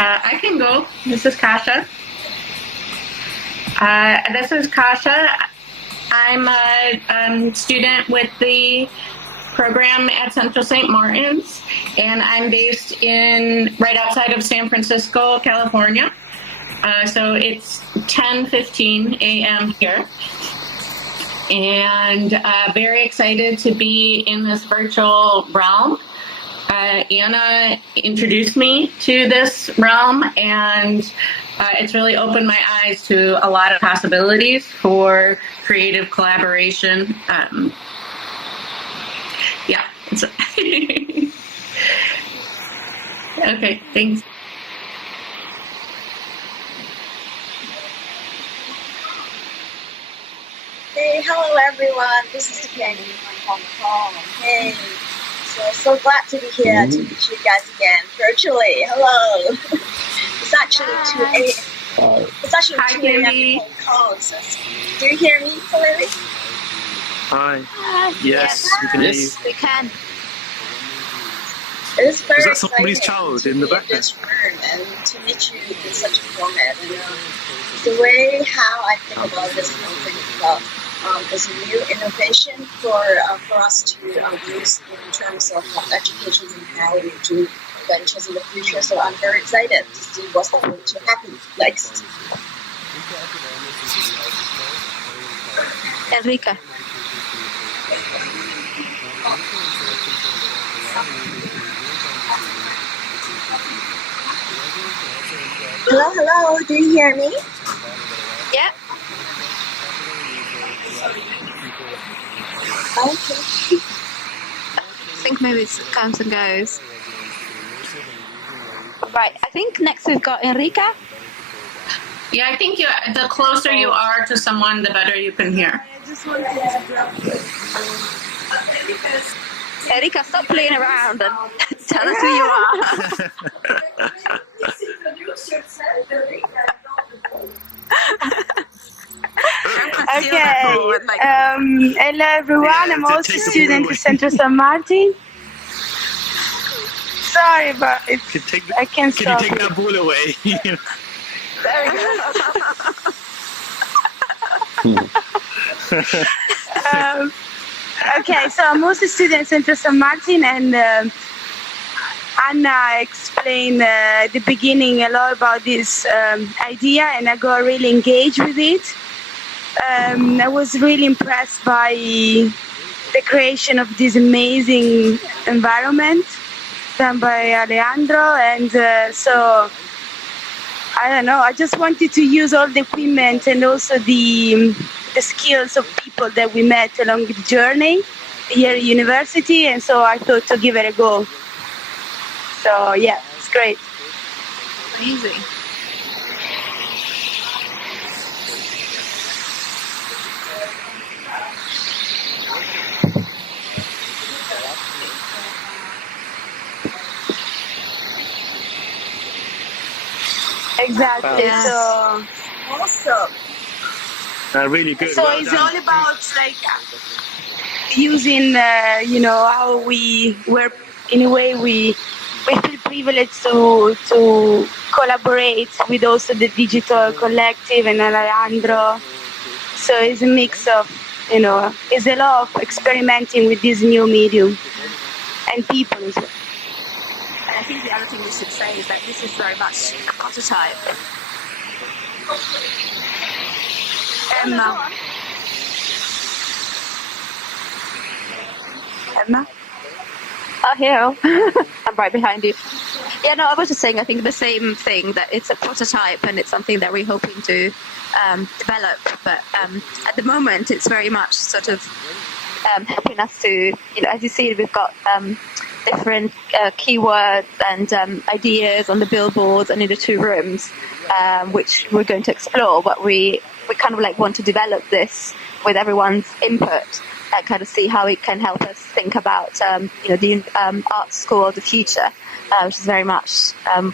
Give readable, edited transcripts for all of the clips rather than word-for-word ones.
I can go. This is Kasha. I'm a student with the program at Central St. Martin's, and I'm based right outside of San Francisco, California. So it's 10:15 a.m. here, and very excited to be in this virtual realm. Anna introduced me to this realm, and it's really opened my eyes to a lot of possibilities for creative collaboration. Yeah. Okay, thanks. Hey, hello everyone. This is Penny from Hong Kong. Hey, so glad to be here to meet you guys again virtually. Hello. It's actually 2 a.m. It's actually 2 a.m. in Hong Kong. So do you hear me clearly? Hi. Yes, we can hear you. We can. It's very Is that somebody's child in the background? This room and to meet you in such a format. And the way how I think about this whole thing is a new innovation for us to use in terms of education and how we do ventures in the future. So I'm very excited to see what's going to happen next. Enrica. Hello, do you hear me? Yeah. Okay. I think maybe it comes and goes. Right, I think next we've got Enrica. Yeah, I think the closer you are to someone, the better you can hear. Enrica, stop playing around and tell us who you are. Okay. Hello everyone. I'm also a student at Central St. Martin. Sorry, but I can't stop. Can you take that ball away? There we go. Okay, so I'm also a student at Central St. Martin, and Anna explained at the beginning a lot about this idea, and I got really engaged with it. I was really impressed by the creation of this amazing environment done by Alejandro, and so I don't know, I just wanted to use all the equipment and also the skills of people that we met along the journey here at university, and so I thought to give it a go. So yeah, it's great. Amazing. Exactly. Yes. So Awesome. Really good. So well it's done. all about like using, how we were, in a way, we feel privileged to collaborate with also the digital collective and Alejandro. So it's a mix of, it's a lot of experimenting with this new medium and people as well. And I think the other thing we should say is that this is very much a prototype. Emma? Oh, here. I'm right behind you. Yeah, no, I was just saying, I think the same thing, that it's a prototype and it's something that we're hoping to develop. But at the moment, it's very much sort of helping us to, as you see, we've got different keywords and ideas on the billboards and in the 2 rooms, which we're going to explore. But we kind of like want to develop this with everyone's input and kind of see how it can help us think about, the art school of the future, which is very much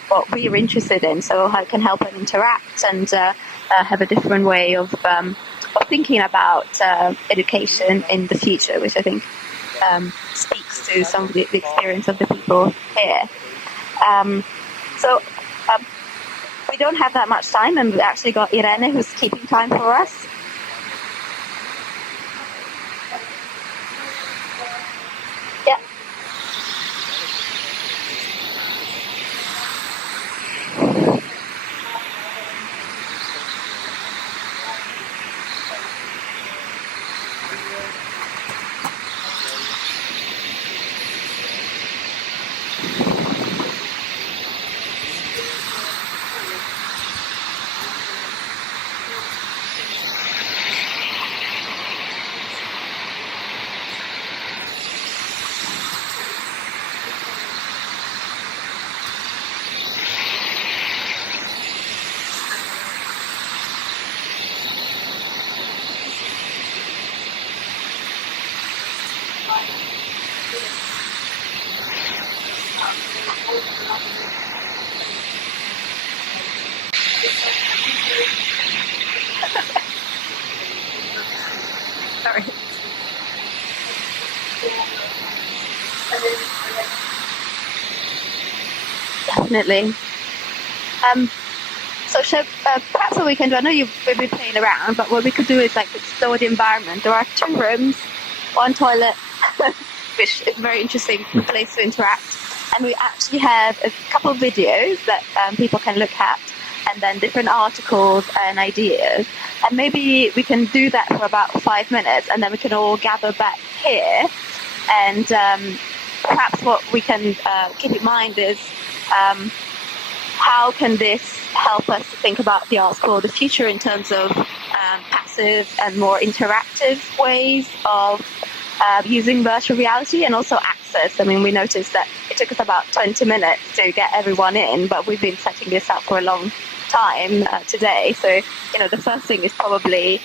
what we're interested in. So how it can help us interact and have a different way of thinking about education in the future, which I think speaks to some of the experience of the people here. So we don't have that much time, and we've actually got Irene who's keeping time for us. Yeah. Sorry. Definitely. So perhaps what we can do, I know you've been playing around, but what we could do is like explore the environment. There are 2 rooms, 1 toilet, which is a very interesting place to interact. And we actually have a couple of videos that people can look at, and then different articles and ideas. And maybe we can do that for about 5 minutes, and then we can all gather back here. And perhaps what we can keep in mind is how can this help us to think about the art school of the future in terms of passive and more interactive ways of using virtual reality, and also access. I mean, we noticed that it took us about 20 minutes to get everyone in, but we've been setting this up for a long time today. So, you know, the first thing is probably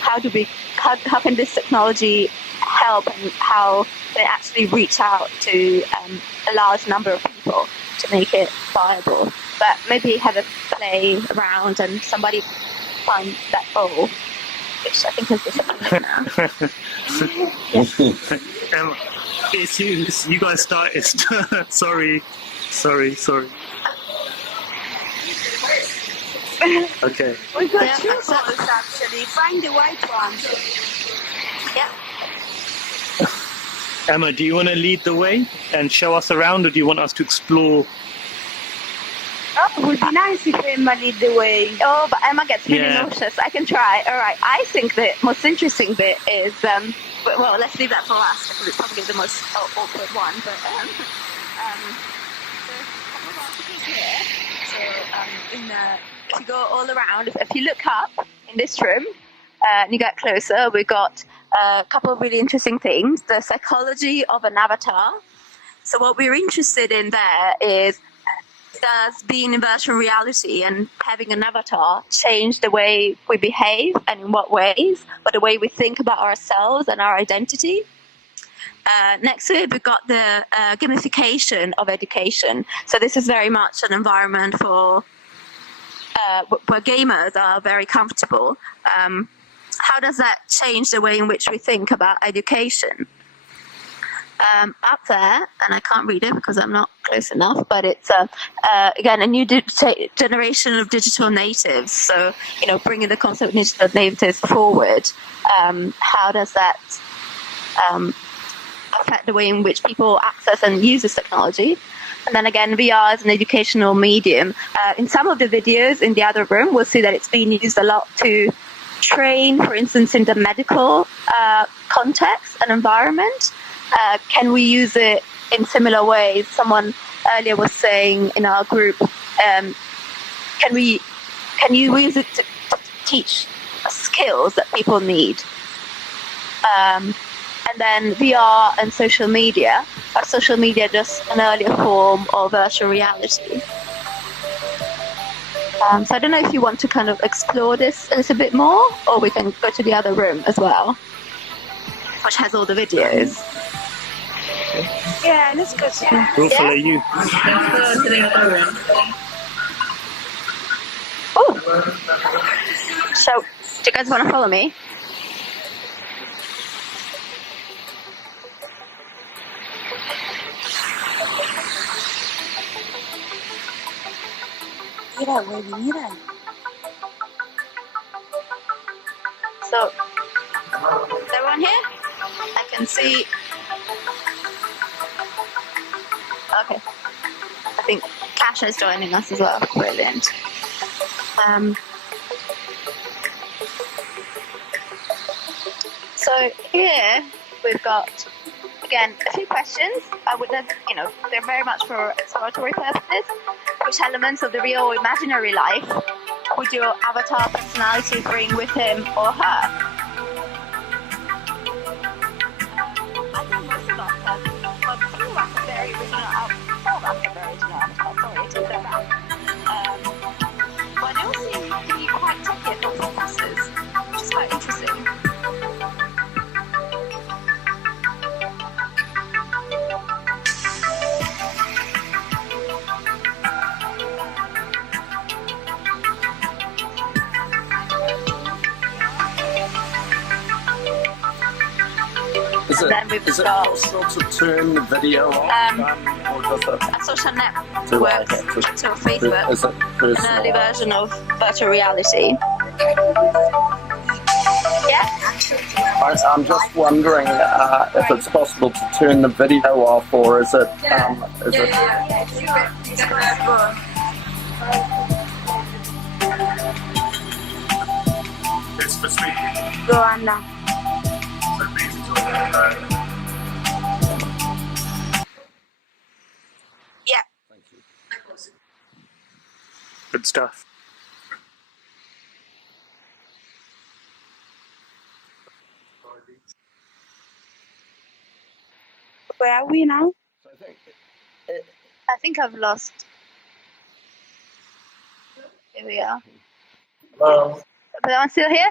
how can this technology help, and how they actually reach out to a large number of people to make it viable. But maybe have a play around and somebody find that goal, which I think has disappeared now. It's you guys start. Sorry. Okay. We got 2 balls actually. Find the white one. Yeah. Emma, do you want to lead the way and show us around, or do you want us to explore? Oh, it would be nice if Emma lead the way. Oh, but Emma gets really nauseous. I can try. All right. I think the most interesting bit is, well, let's leave that for last because it's probably the most awkward one. But so a couple of articles here. So if you go all around, if you look up in this room and you get closer, we got a couple of really interesting things. The psychology of an avatar. So what we're interested in there is, does being in virtual reality and having an avatar change the way we behave, and in what ways, but the way we think about ourselves and our identity? Next to it, we've got the gamification of education. So this is very much an environment for where gamers are very comfortable. How does that change the way in which we think about education? Up there, and I can't read it because I'm not close enough, but it's again a new generation of digital natives. So, you know, bringing the concept of digital natives forward. How does that affect the way in which people access and use this technology? And then again, VR as an educational medium. In some of the videos in the other room, we'll see that it's being used a lot to train, for instance, in the medical context and environment. Can we use it in similar ways? Someone earlier was saying in our group, can you use it to teach skills that people need? And then VR and social media. Are social media just an earlier form of virtual reality? So I don't know if you want to kind of explore this a little bit more, or we can go to the other room as well, which has all the videos. Yeah, let's go to that. We'll follow you. Let's go to the other room. Oh, so do you guys want to follow me? Mira, güey, mira. So, is everyone here? I can see. Okay. I think Kasha is joining us as well. Brilliant. So here we've got, again, a few questions. I would have, they're very much for exploratory purposes. Which elements of the real or imaginary life would your avatar personality bring with him or her? I think most of us have, well, some of us are very original, all of us are very original avatars, sorry, take that back. But they all seem to be quite technical focuses, which is quite interesting. Is it possible to turn the video off? Or does it? A social network Do I have to- to Facebook, Is it an personal? early version of virtual reality. Yeah? I'm just wondering if it's possible to turn the video off, or is it? It's for speaking. Go, Anna. So please talk. Yeah. Thank you. Good stuff. Where are we now? So I think I think I've lost. Here we are. Hello. But I'm still here?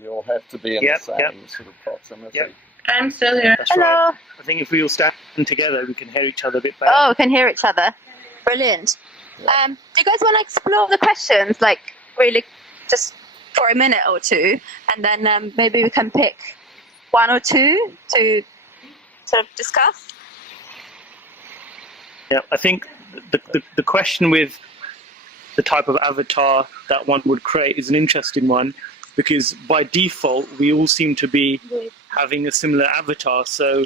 we all have to be in Yep, the same yep. sort of proximity. Yep. I'm still here. That's Hello. right. I think if we all stand together, we can hear each other a bit better. Oh, we can hear each other. Brilliant. Do you guys want to explore the questions, like really just for a minute or two, and then maybe we can pick one or two to sort of discuss? Yeah, I think the question with the type of avatar that one would create is an interesting one, because by default we all seem to be having a similar avatar. So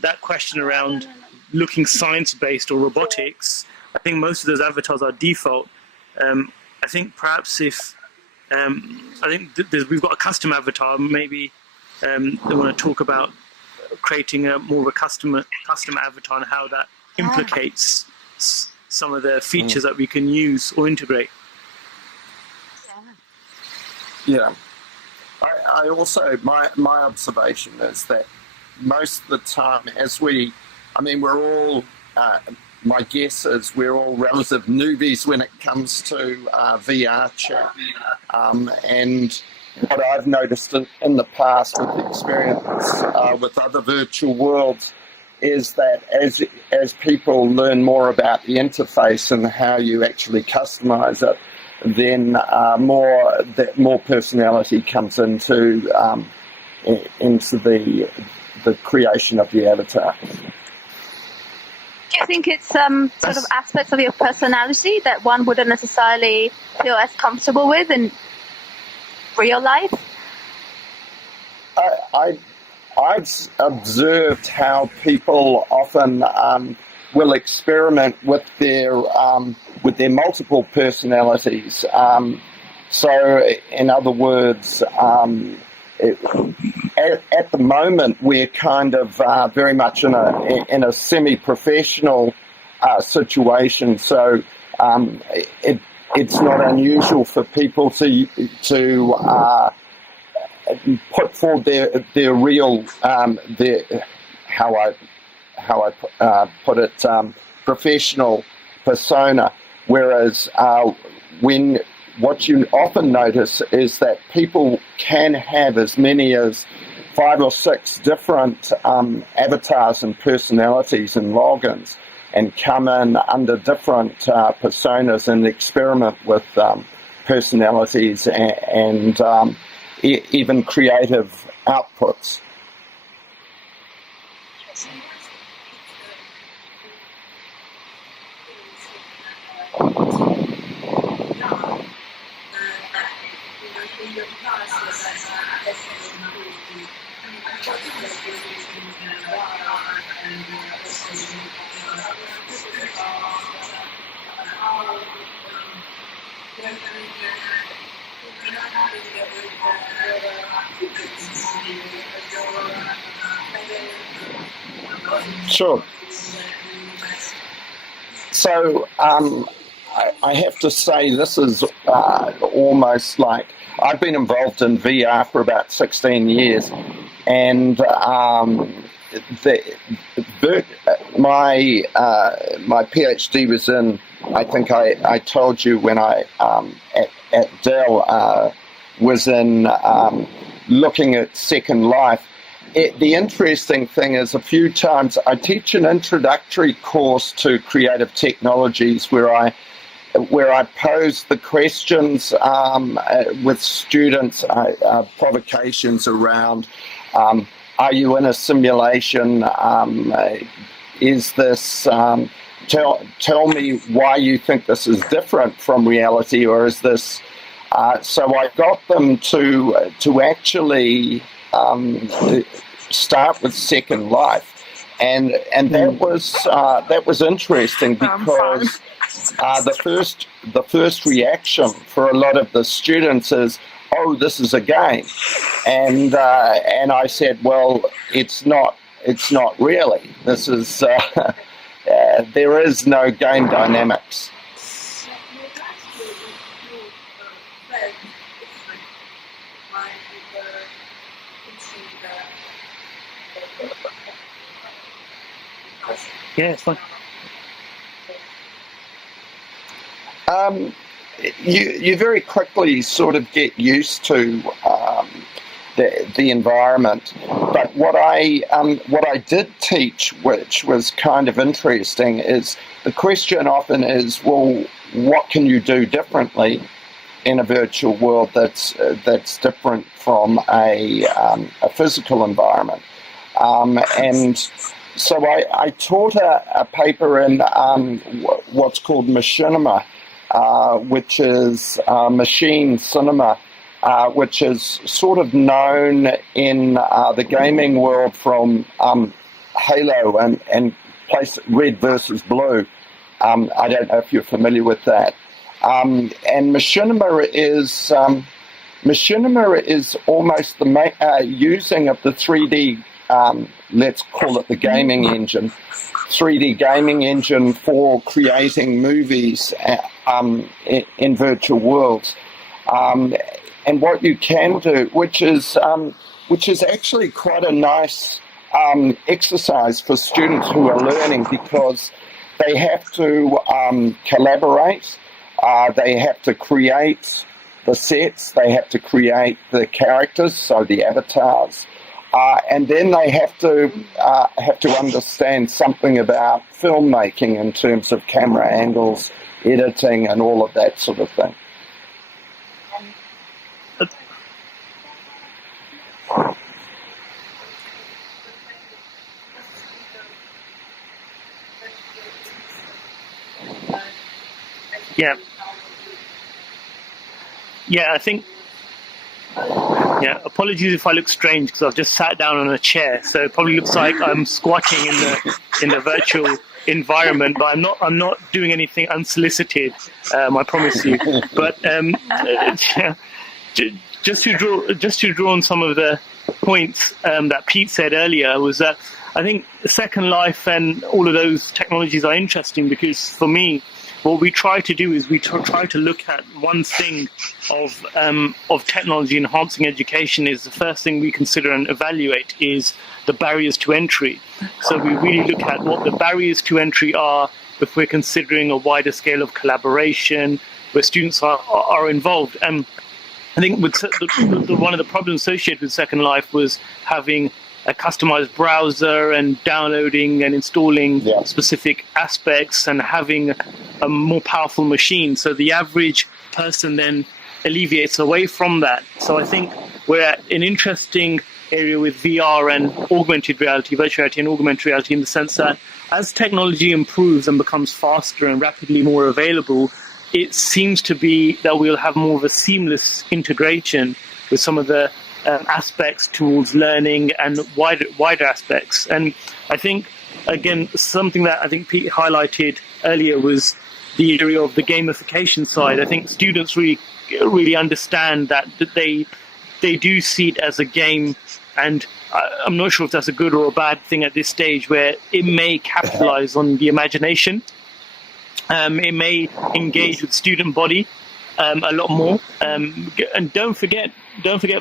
that question around looking science-based or robotics, I think most of those avatars are default. I think perhaps if we've got a custom avatar, maybe they want to talk about creating a more of a custom avatar and how that implicates some of the features that we can use or integrate. Yeah. I also, my observation is that most of the time, we're all, my guess is we're all relative newbies when it comes to VR chat. And what I've noticed in the past with experience with other virtual worlds is that as people learn more about the interface and how you actually customize it, then more personality comes into the creation of the avatar. Do you think it's sort of aspects of your personality that one wouldn't necessarily feel as comfortable with in real life? I've observed how people often will experiment with their multiple personalities. So, in other words, at the moment we're kind of very much in a semi-professional situation. So it's not unusual for people to put forward their real professional persona, whereas what you often notice is that people can have as many as 5 or 6 different avatars and personalities and logins, and come in under different personas and experiment with personalities and even creative outputs. Sure. So I have to say this is almost like I've been involved in VR for about 16 years, and my PhD was in, I think I told you when I at Dell was in looking at Second Life. The interesting thing is a few times I teach an introductory course to creative technologies where I pose the questions with students, provocations around, are you in a simulation? Is this, tell me why you think this is different from reality, or is this, so I got them to actually start with Second Life, and that was interesting because the first reaction for a lot of the students is, oh, this is a game, and I said, well, it's not really. This is there is no game dynamics. Yeah, it's fine. You very quickly sort of get used to the environment, but what I did teach, which was kind of interesting, is the question often is, well, what can you do differently in a virtual world that's different from a physical environment, and so I taught a paper in what's called Machinima, which is machine cinema, which is sort of known in the gaming world from Halo and place Red versus Blue. I don't know if you're familiar with that. And Machinima is almost the using of the 3D, let's call it the gaming engine, 3D gaming engine for creating movies in virtual worlds. And what you can do, which is actually quite a nice exercise for students who are learning, because they have to collaborate, they have to create the sets, they have to create the characters, so the avatars, and then they have to understand something about filmmaking in terms of camera angles, editing, and all of that sort of thing. Yeah, I think. Yeah, apologies if I look strange because I've just sat down on a chair, so it probably looks like I'm squatting in the virtual environment, but I'm not doing anything unsolicited. I promise you. But just to draw on some of the points that Pete said earlier, was that I think Second Life and all of those technologies are interesting because for me, what we try to do is we try to look at one thing of technology enhancing education. Is the first thing we consider and evaluate is the barriers to entry. So we really look at what the barriers to entry are if we're considering a wider scale of collaboration where students are involved. And I think with one of the problems associated with Second Life was having a customized browser and downloading and installing specific aspects and having a more powerful machine. So the average person then alleviates away from that. So I think we're at an interesting area with VR and augmented reality, virtual reality and augmented reality, in the sense that as technology improves and becomes faster and rapidly more available, it seems to be that we'll have more of a seamless integration with some of the aspects towards learning and wider aspects. And I think, again, something that I think Pete highlighted earlier was the area of the gamification side. I think students really understand that they do see it as a game, and I'm not sure if that's a good or a bad thing at this stage, where it may capitalize on the imagination. It may engage with student body a lot more. And don't forget,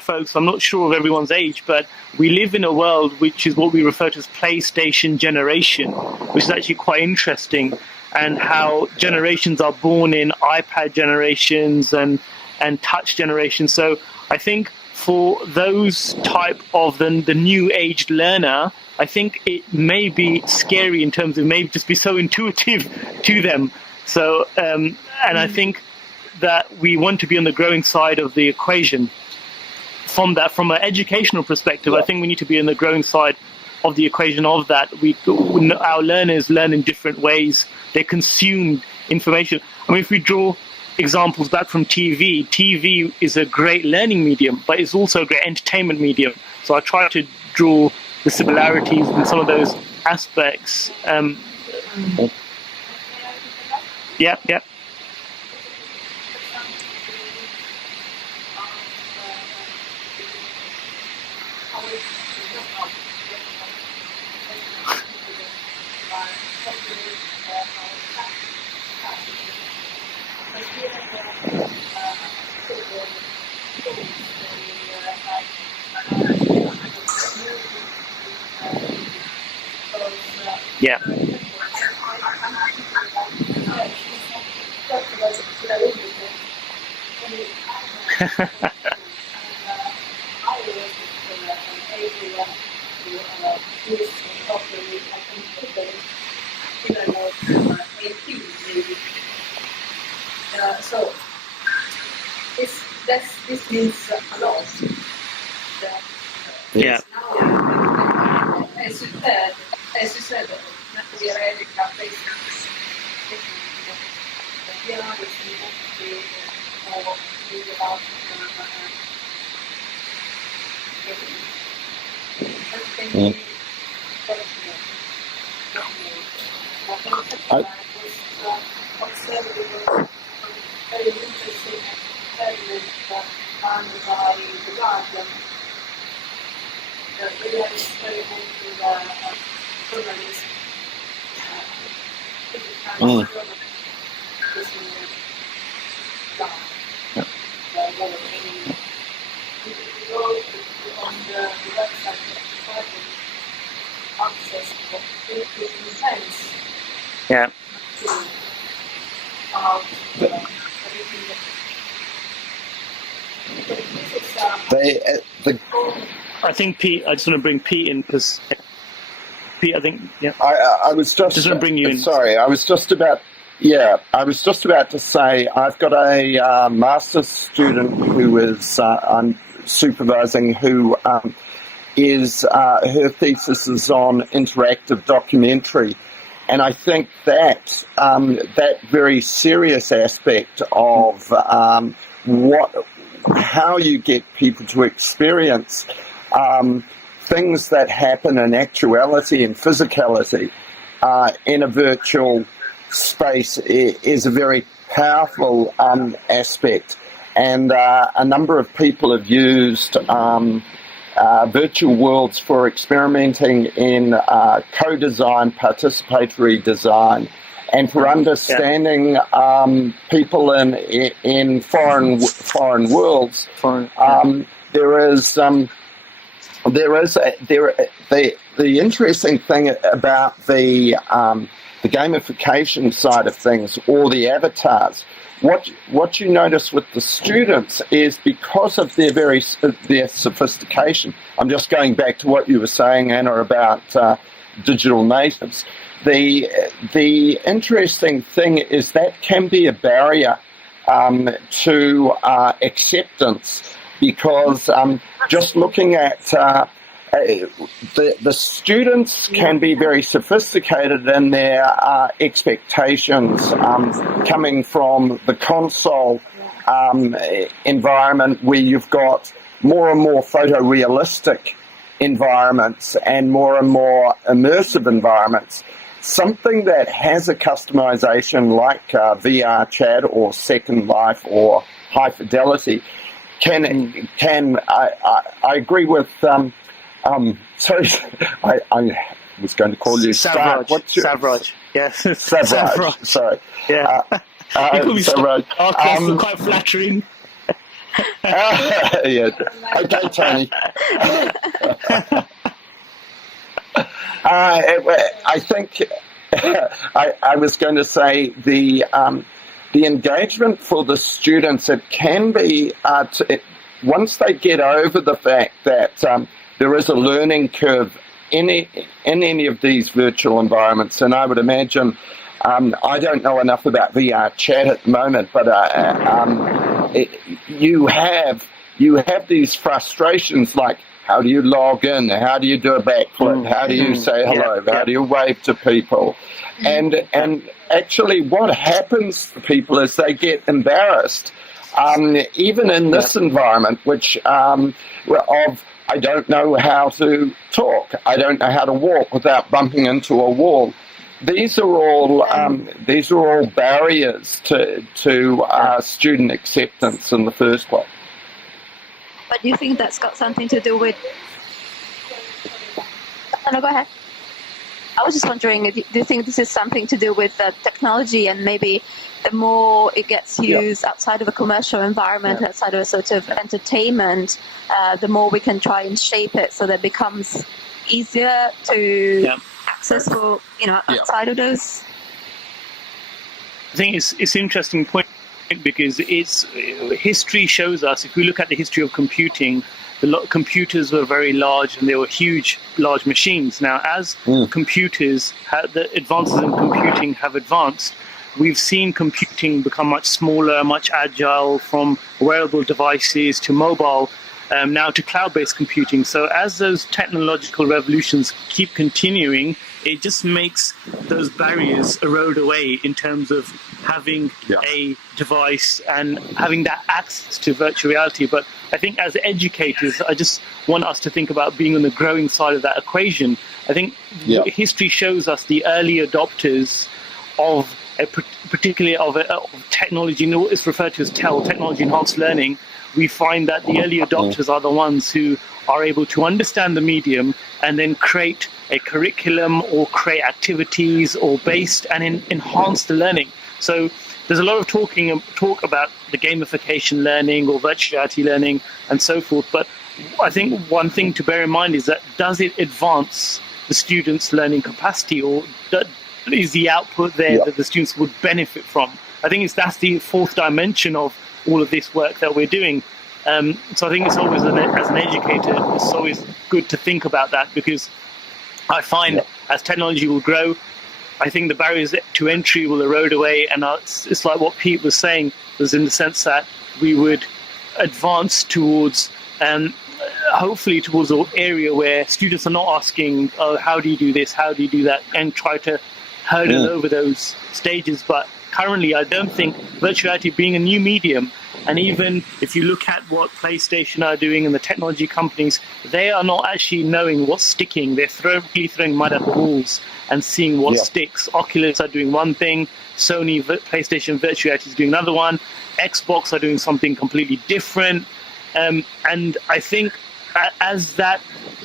folks, I'm not sure of everyone's age, but we live in a world which is what we refer to as PlayStation generation, which is actually quite interesting, and how generations are born in iPad generations and touch generations. So I think for those type of the new aged learner, I think it may be scary in terms of maybe just be so intuitive to them. So, and I think that we want to be on the growing side of the equation. From an educational perspective, I think we need to be on the growing side of the equation of that. Our learners learn in different ways. They consume information. I mean, if we draw examples back from TV is a great learning medium, but it's also a great entertainment medium. So I try to draw the similarities in some of those aspects. Yeah. Yeah. So this means a lot. Yeah. As you said, we are having a place very interesting experiment done by the Guardian. They are experimenting journalists. On the website access to sense. Yeah. I think Pete. I just want to bring Pete in because Pete. I think. Yeah. I was just want to bring you in. Sorry, I was just about. Yeah, I was just about to say I've got a master's student who is I'm supervising who is her thesis is on interactive documentary. And I think that that very serious aspect of how you get people to experience things that happen in actuality and physicality in a virtual space is a very powerful aspect. And a number of people have used virtual worlds for experimenting in co-design, participatory design, and for understanding people in foreign worlds. The interesting thing about the gamification side of things, or the avatars. What you notice with the students is because of their sophistication. I'm just going back to what you were saying, Anna, about digital natives. The interesting thing is that can be a barrier to acceptance, because just looking at the students can be very sophisticated in their expectations coming from the console environment, where you've got more and more photorealistic environments and more immersive environments. something that has a customization like VRChat or Second Life or High Fidelity I agree with sorry, I was going to call you Savraj. What's your Savraj. Yes. Savraj. Sorry. Yeah. You call me Savraj. Quite flattering. Yeah. Okay, Tony. I think I was going to say the engagement for the students, it can be once they get over the fact that there is a learning curve in any of these virtual environments, and I would imagine I don't know enough about VRChat at the moment, but you have these frustrations like, how do you log in? How do you do a backflip? How do you say hello? How do you wave to people? And actually what happens to people is they get embarrassed, even in this environment, which I don't know how to talk. I don't know how to walk without bumping into a wall. These are all barriers to student acceptance in the first place. But do you think that's got something to do with... No, go ahead. I was just wondering, do you think this is something to do with technology, and maybe the more it gets used outside of a commercial environment, outside of a sort of entertainment, the more we can try and shape it so that it becomes easier to access for, outside of those? I think it's an interesting point, because history shows us, if we look at the history of computing, computers were very large and they were large machines. Now, as computers, the advances in computing have advanced, we've seen computing become much smaller, much agile, from wearable devices to mobile, now to cloud-based computing. So as those technological revolutions keep continuing, it just makes those barriers erode away in terms of having a device and having that access to virtual reality. But I think as educators, I just want us to think about being on the growing side of that equation. I think history shows us the early adopters of particularly of technology, what is referred to as TEL, technology enhanced learning. We find that the early adopters are the ones who are able to understand the medium and then create a curriculum or create activities or enhance the learning. So there's a lot of talk about the gamification learning or virtual reality learning and so forth. But I think one thing to bear in mind is that, does it advance the students' learning capacity, or is the output there that the students would benefit from? I think that's the fourth dimension of all of this work that we're doing. So I think it's always, as an educator, it's always good to think about that, because I find as technology will grow, I think the barriers to entry will erode away. And it's like what Pete was saying, was in the sense that we would advance towards, hopefully towards an area where students are not asking, oh, how do you do this, how do you do that, and try to hurdle over those stages. But currently, I don't think virtual reality being a new medium, and even if you look at what PlayStation are doing and the technology companies, they are not actually knowing what's sticking. They're really throwing mud at the walls and seeing what sticks. Oculus are doing one thing, Sony PlayStation Virtual Reality is doing another one, Xbox are doing something completely different. And I think as that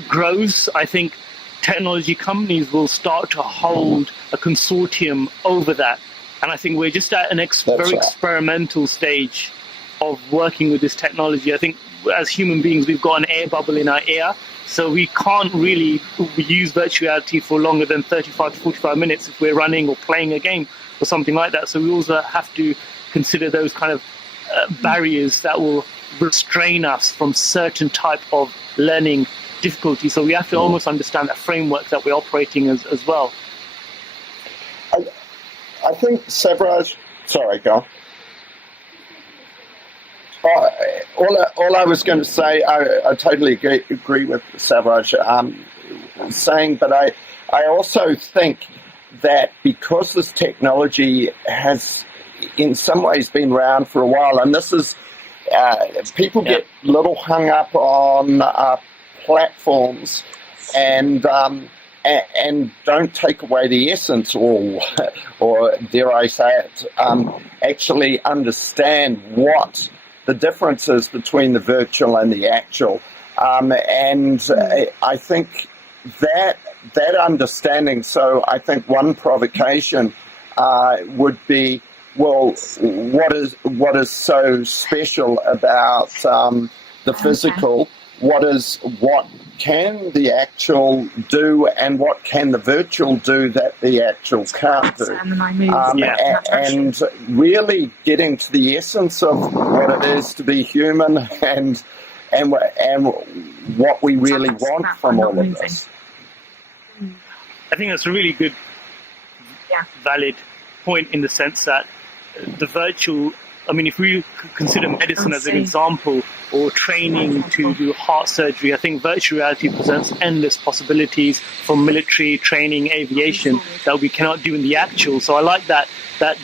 grows, I think technology companies will start to hold a consortium over that. And I think we're just at an very experimental stage of working with this technology. I think as human beings, we've got an air bubble in our ear, so we can't really use virtual reality for longer than 35 to 45 minutes if we're running or playing a game or something like that. So we also have to consider those kind of barriers that will restrain us from certain type of learning difficulty. So we have to almost understand that framework that we're operating as well. I think Savraj, sorry, go on. All I was going to say, I totally agree with Savraj saying, but I also think that because this technology has in some ways been around for a while, and this is, people get a little hung up on platforms, and and don't take away the essence, or dare I say it, actually understand what the difference is between the virtual and the actual. And I think that understanding, so I think one provocation would be, well, what is so special about the physical? What can the actual do, and what can the virtual do that the actual can't do? And really getting to the essence of what it is to be human, and what we really want from all of this. I think that's a really good, valid point, in the sense that the virtual, I mean, if we consider medicine as an example, or training to do heart surgery, I think virtual reality presents endless possibilities from military training, aviation, that we cannot do in the actual. So I like that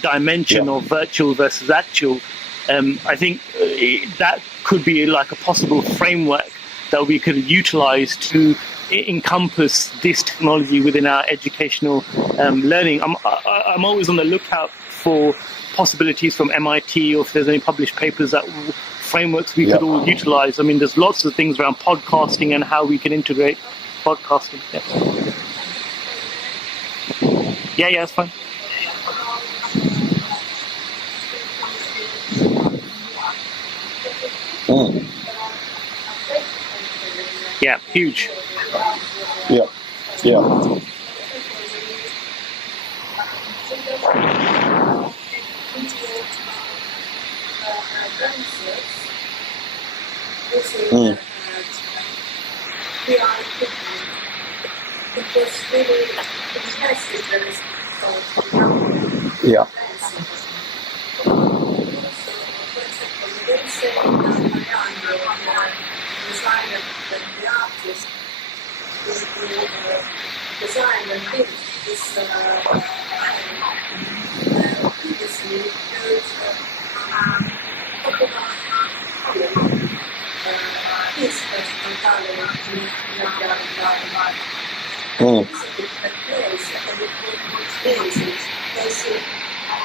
dimension of virtual versus actual. I think that could be like a possible framework that we could utilize to encompass this technology within our educational learning. I'm always on the lookout for possibilities from MIT, or if there's any published papers, that frameworks we could all utilize. I mean, there's lots of things around podcasting and how we can integrate podcasting. Yeah, that's fine. Yeah, huge. Yeah. Yeah. Design and build this previously built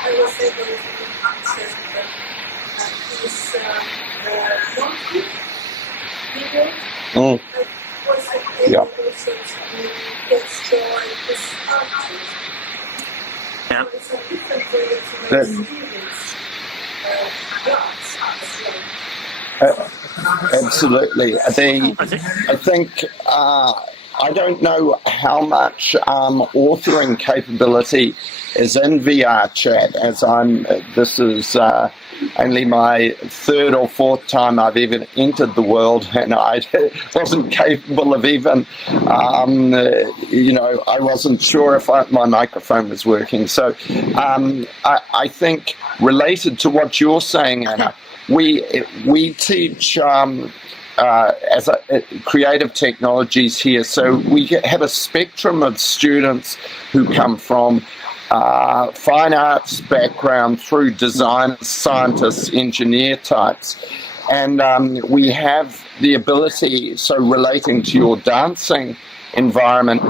I was able to access this notebook video. Was able also to destroy this object. Yeah. It's a different way to experience arts as well. Absolutely. I think I don't know how much authoring capability is in VRChat, as this is only my third or fourth time I've ever entered the world, and I wasn't capable of even, I wasn't sure if my microphone was working. So I think, related to what you're saying, Anna, we teach as creative technologies here, so we have a spectrum of students who come from fine arts background through design, scientists, engineer types, and we have the ability, so relating to your dancing environment,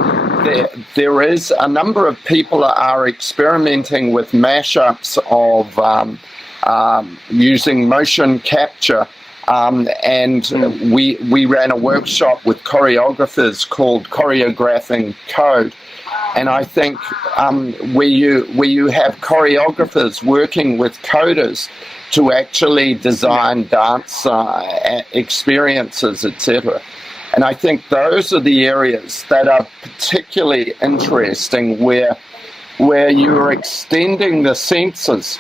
there is a number of people that are experimenting with mashups of using motion capture. And we ran a workshop with choreographers called Choreographing Code. And I think where you have choreographers working with coders to actually design dance experiences, etc. And I think those are the areas that are particularly interesting, where you're extending the senses.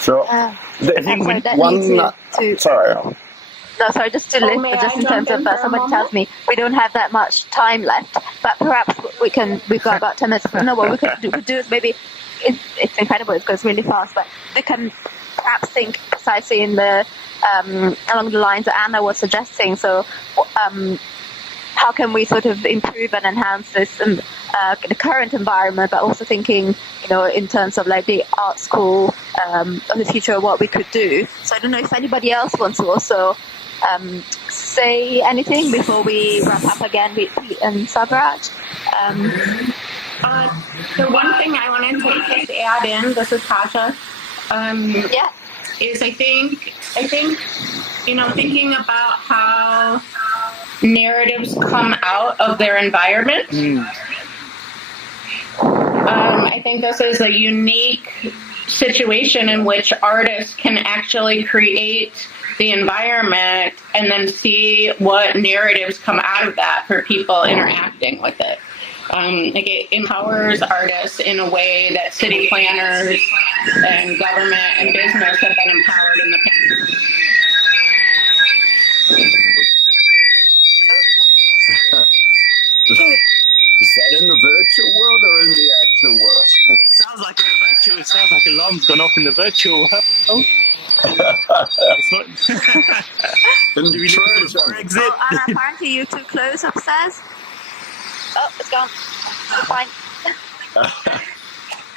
Sure. I think sorry, that one, needs to sorry. No, sorry, just to list, may just I in terms jump of in for a somebody moment? tells me we don't have that much time left, but perhaps we've got about 10 minutes. No, what we could do is maybe, it's incredible, it goes really fast, but we can perhaps think precisely in the, along the lines that Anna was suggesting. So, how can we sort of improve and enhance this the current environment, but also thinking, in terms of like the art school of the future, what we could do. So I don't know if anybody else wants to also say anything before we wrap up again with Pete and VRChat. The one thing I wanted to just add in, this is Tasha, Yeah. is I think thinking about how narratives come out of their environment. I think this is a unique situation in which artists can actually create the environment and then see what narratives come out of that for people interacting with it. It empowers artists in a way that city planners and government and business have been empowered in the past. Is that in the virtual world or in the actual world? It sounds like in the virtual. It sounds like alarm's gone off in the virtual world. Oh. It's not. Do we need to put a fire exit? Oh, Anna, apparently you're too close upstairs. Oh, it's gone. It's fine.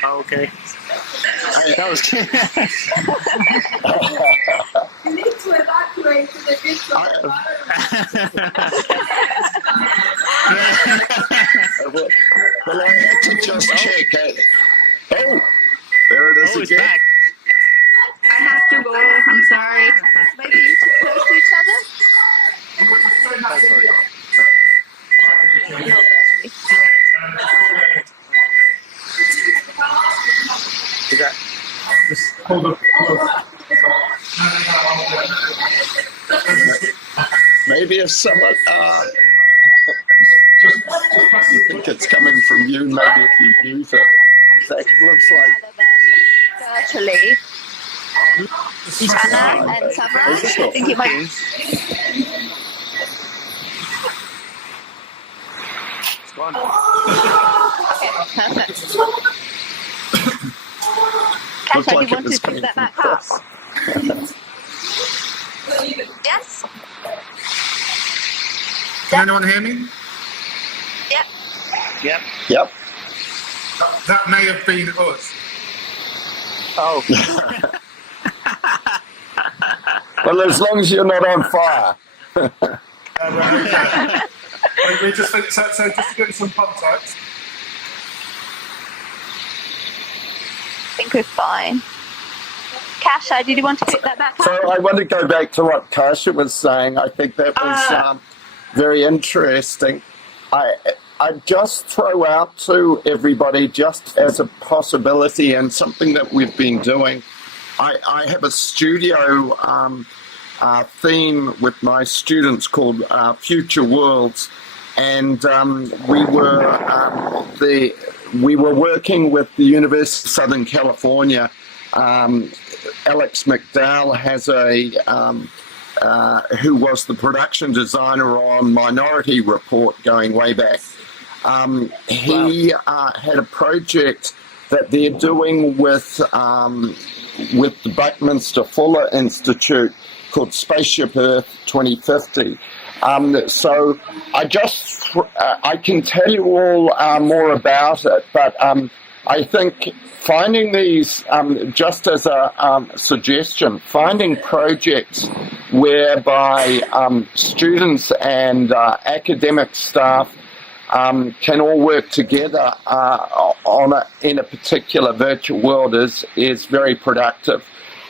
Oh, okay. That was. You need to evacuate to the virtual Well, I had to just check. Oh, there it is Oh, it's again. back. I have to go. I'm sorry. Maybe you too close to each other? Oh, sorry. Is that? Maybe if someone, you think it's coming from you, maybe if you use it. That looks like. Rather than virtually. Anna and VRChat, I think it might. It's gone. Okay, perfect. Looked Kasia, like you it want was to pick coming that from back up? across. Yes? Can anyone hear me? Yep. Yep. Yep. That may have been us. Oh. Well, as long as you're not on fire. We just so just to give you some context. I think we're fine. Kasia, did you want to pick that back up? So I want to go back to what Kasia was saying. I think that was very interesting. I just throw out to everybody, just as a possibility and something that we've been doing. I have a studio theme with my students called Future Worlds, and we were working with the University of Southern California. Alex McDowell has who was the production designer on Minority Report going way back. He had a project that they're doing with the Buckminster Fuller Institute called Spaceship Earth 2050. So I can tell you all more about it, but I think finding these, just as a suggestion, finding projects whereby students and academic staff can all work together in a particular virtual world is very productive.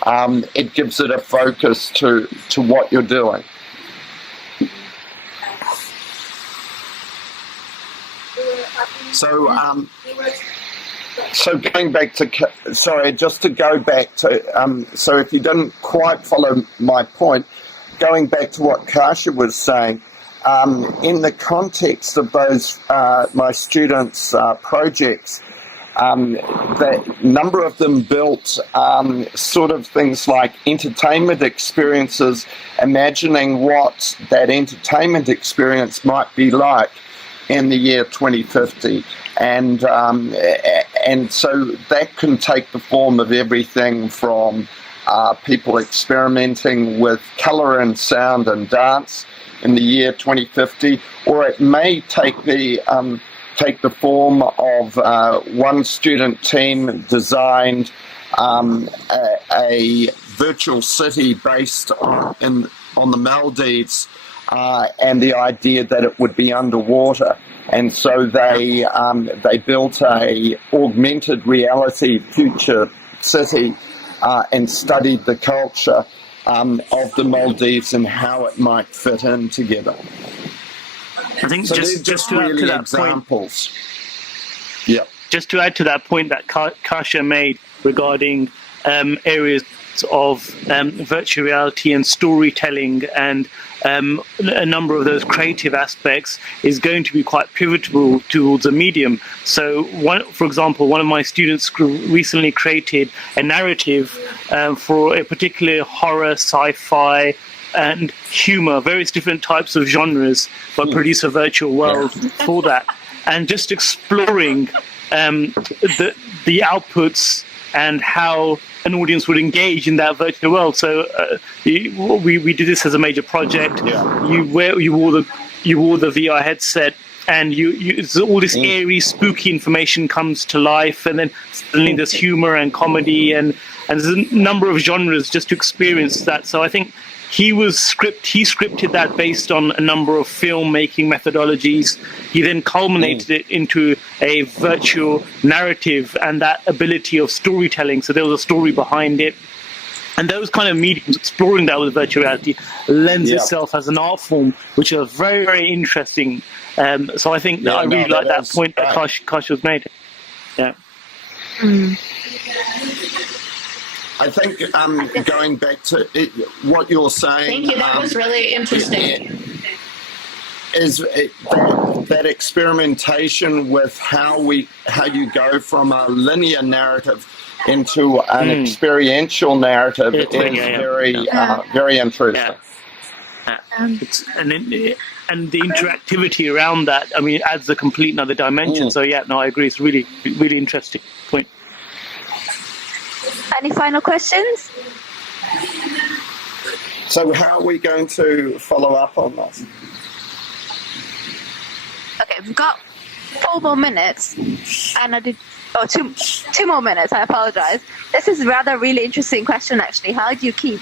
It gives it a focus to what you're doing. So going back to, just to go back to, so if you didn't quite follow my point, going back to what Kasia was saying, in the context of those my students' projects, the number of them built sort of things like entertainment experiences, imagining what that entertainment experience might be like in the year 2050. And so that can take the form of everything from people experimenting with colour and sound and dance in the year 2050, or it may take the form of one student team designed a virtual city based on the Maldives, and the idea that it would be underwater. And so they built a augmented reality future city and studied the culture of the Maldives and how it might fit in together. I think So just to add really to that examples. point, Yeah. just to add to that point that Kasia made regarding areas of virtual reality and storytelling and a number of those creative aspects is going to be quite pivotal towards a medium. So, for example, one of my students recently created a narrative for a particular horror, sci-fi, and humor, various different types of genres, but produce a virtual world for that. And just exploring the outputs and how an audience would engage in that virtual world. So we did this as a major project. Yeah. You wore the VR headset, and all this airy, spooky information comes to life, and then suddenly there's humor and comedy, and there's a number of genres just to experience that. So I think he scripted that based on a number of filmmaking methodologies. He then culminated it into a virtual narrative and that ability of storytelling. So there was a story behind it. And those kind of mediums, exploring that with virtual reality, lends itself as an art form, which is very, very interesting. So I think that I really like that point that Kasia made. Yeah. I think going back to what you're saying. Thank you. That was really interesting. Is that experimentation with how you go from a linear narrative into an experiential narrative is very interesting. And the interactivity around that, I mean, adds a complete another dimension. So I agree. It's really, really interesting point. Any final questions? So how are we going to follow up on this? Okay, we've got 4 more minutes, and I did. Oh, two more minutes. I apologize. This is a rather really interesting question, actually. How do you keep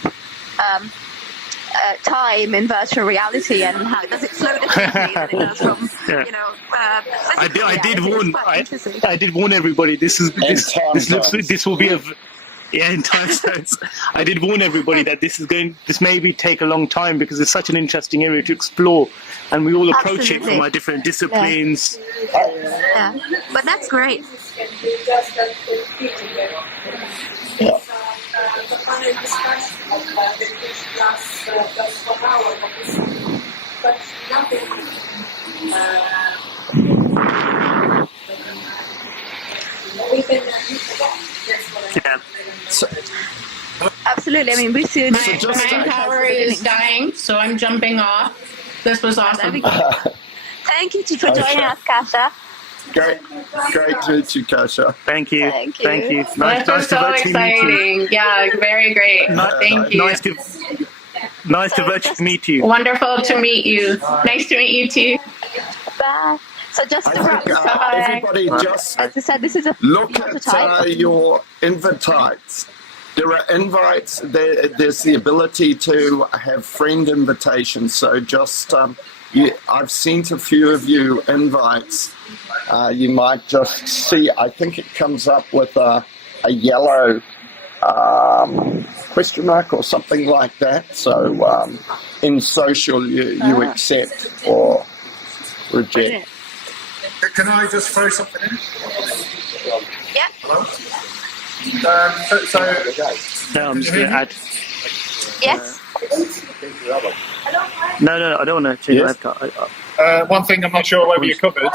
time in virtual reality, and how does it slow differently than it does from I did warn everybody. This will be a. Yeah, in time zones. I did warn everybody that this maybe take a long time because it's such an interesting area to explore, and we all approach it from our different disciplines. Yeah, but that's great. Yeah. Yeah. Absolutely. I mean, we see My power is dying, so I'm jumping off. This was awesome. Thank you for joining us, Kasia. Great to meet you, Kasia. Thank you. Thank you. This was so exciting. Yeah, very great. Thank you. Nice to virtually meet you. Wonderful to meet you. Nice to meet you too. Bye. So just to wrap up, Everybody just as I said, this is a look prototype. at your invites. There are invites. There's the ability to have friend invitations. So just, I've sent a few of you invites. You might just see, I think it comes up with a yellow question mark or something like that. So in social, you accept or reject. Can I just throw something in? Yeah. Hello? No, I'm just going to add. Yes. No, I don't want to change my laptop. One thing I'm not sure whether you covered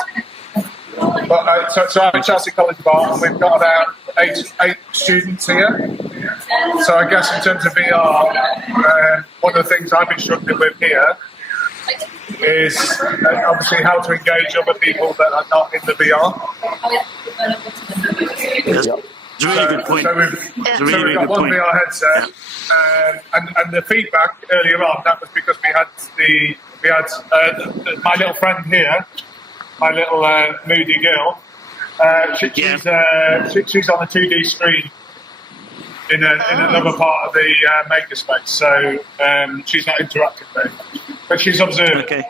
But so I'm at Chelsea College Bar, and we've got about eight students here. So I guess in terms of VR, one of the things I've been struggling with here is obviously how to engage other people that are not in the VR. It's a really good point. So we've got one VR headset, and the feedback earlier on, that was because we had my little friend here, my little moody girl. She's on a 2D screen in another part of the makerspace, so she's not interacting there, but she's observing. Okay.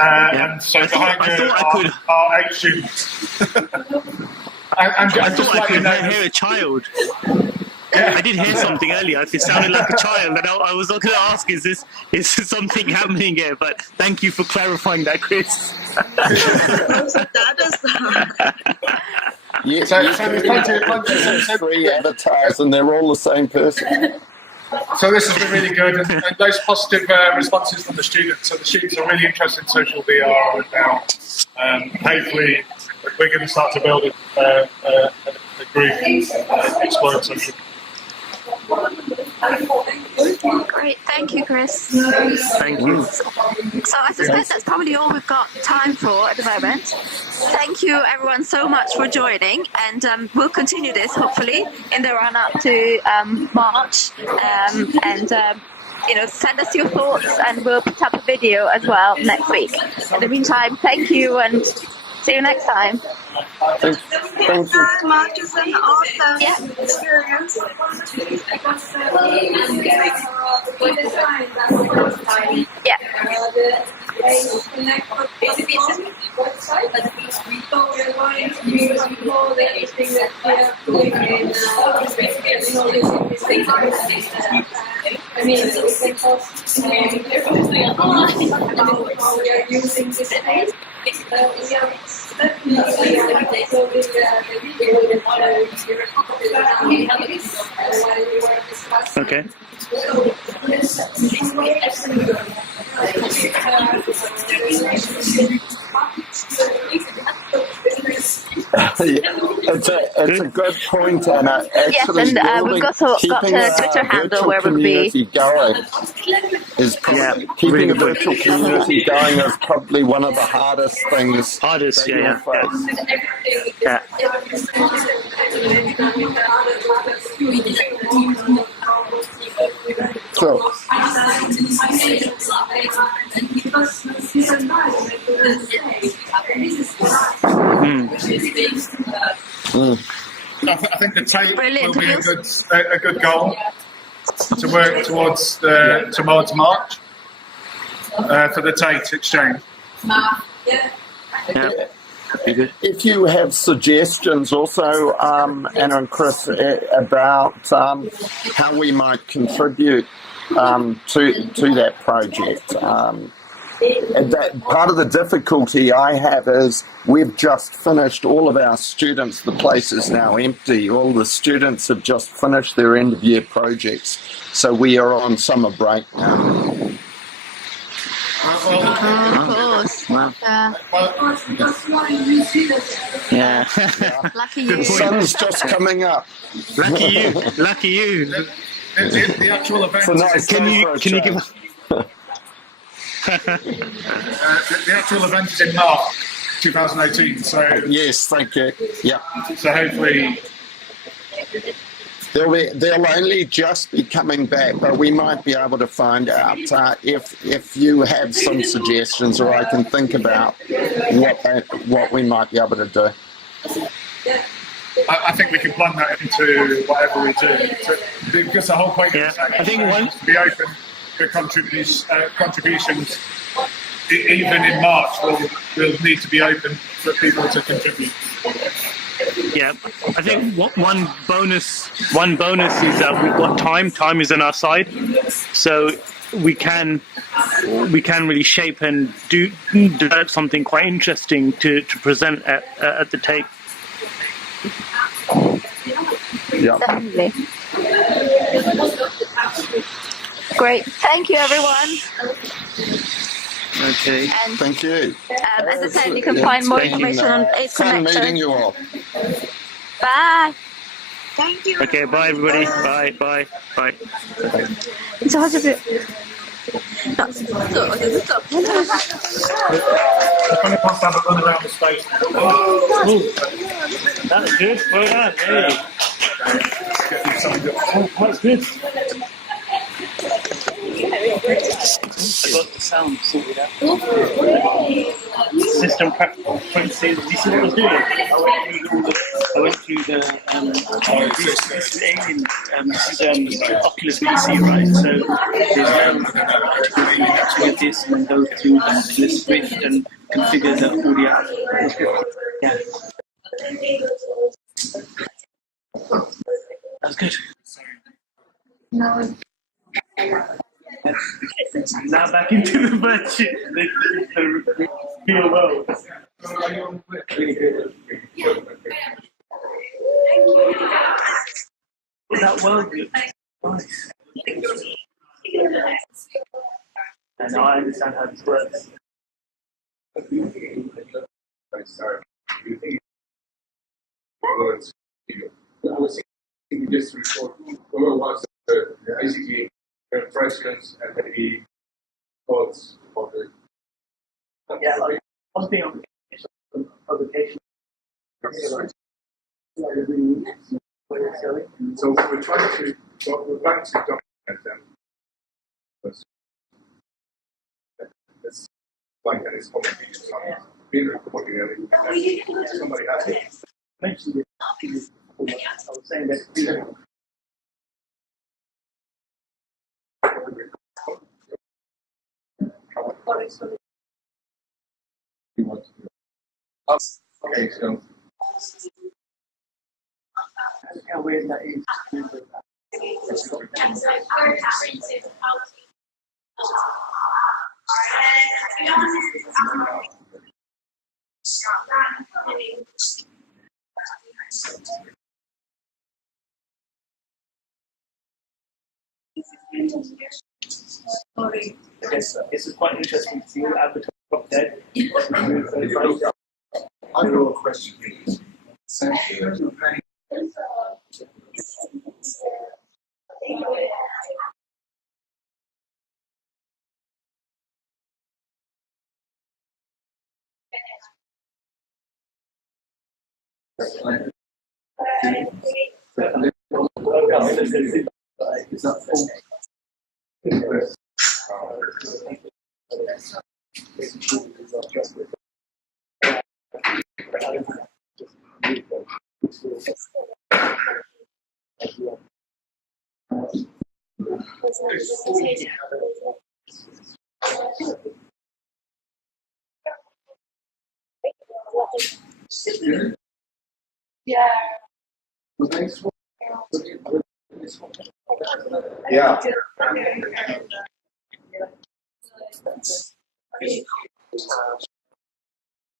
And so behind her are 8 students. I thought I could hear a child. Yeah. I did hear something earlier. It sounded like a child, and I was going to ask, is something happening here? But thank you for clarifying that, Chris. Yeah, so there's 3 avatars, and they're all the same person. So this has been really good, and those positive responses from the students. So the students are really interested in social VR, and now hopefully we're going to start to build a group exploring social. Great, thank you, Chris. Thank you. So I suspect that's probably all we've got time for at the moment. Thank you, everyone, so much for joining, and we'll continue this hopefully in the run-up to March, and send us your thoughts, and we'll put up a video as well next week. In the meantime, thank you, and see you next time. Thank you. March is an awesome experience. Okay. It's a good point, Anna. Actually, yes, and we've also got a Twitter handle where we'll be going. Keeping a virtual community going is probably one of the hardest things. So, I think the tape will be a good goal to work towards March for the Tate exchange. Yeah. If you have suggestions also, Anna and Chris, about how we might contribute to that project. That part of the difficulty I have is we've just finished, all of our students, the place is now empty. All the students have just finished their end of year projects. So we are on summer break now. of course. Wow. Lucky you. The sun's just coming up. Lucky you. The actual event. Can you give us? The actual event is in March 2018. So yes, thank you. Yeah. So hopefully. They'll only just be coming back, but we might be able to find out if you have some suggestions, or I can think about what we might be able to do. I think we can plan that into whatever we do, because the whole point is to be open for contributions. Even in March, we'll need to be open for people to contribute. Yeah, I think one bonus is that we've got time. Time is on our side, so we can really shape and develop something quite interesting to present at the tape. Yeah. Definitely. Great. Thank you, everyone. Okay. And Thank you. as I said, you can find more information on ACE Fun meeting Connector. you all. Bye. Thank you. Okay, bye everybody. Bye, bye, bye. So how's it? When it wants to have a run around the space. Oh, that's good. Well done. Hey. Oh, that's good. I got the sound sorted out. System preferences. Do you see what I was doing? I went through this is alien, this is Oculus PC, right? So there's now with this and then go through Oculus Rift and configure the audio. Yeah. That's good. Now back into the virtual, the real world. Really good. That world looks nice. And now I understand how this works. Just report what's the ICT impressions and maybe thoughts about it. Yeah, like one thing on publication. So we're trying to document them. It's like that is communication. So being recording and somebody has to Mentioned it. I was saying that. Okay, so How weird that is. Yes, this is quite interesting to see the avatar up there. I have a question. Yeah.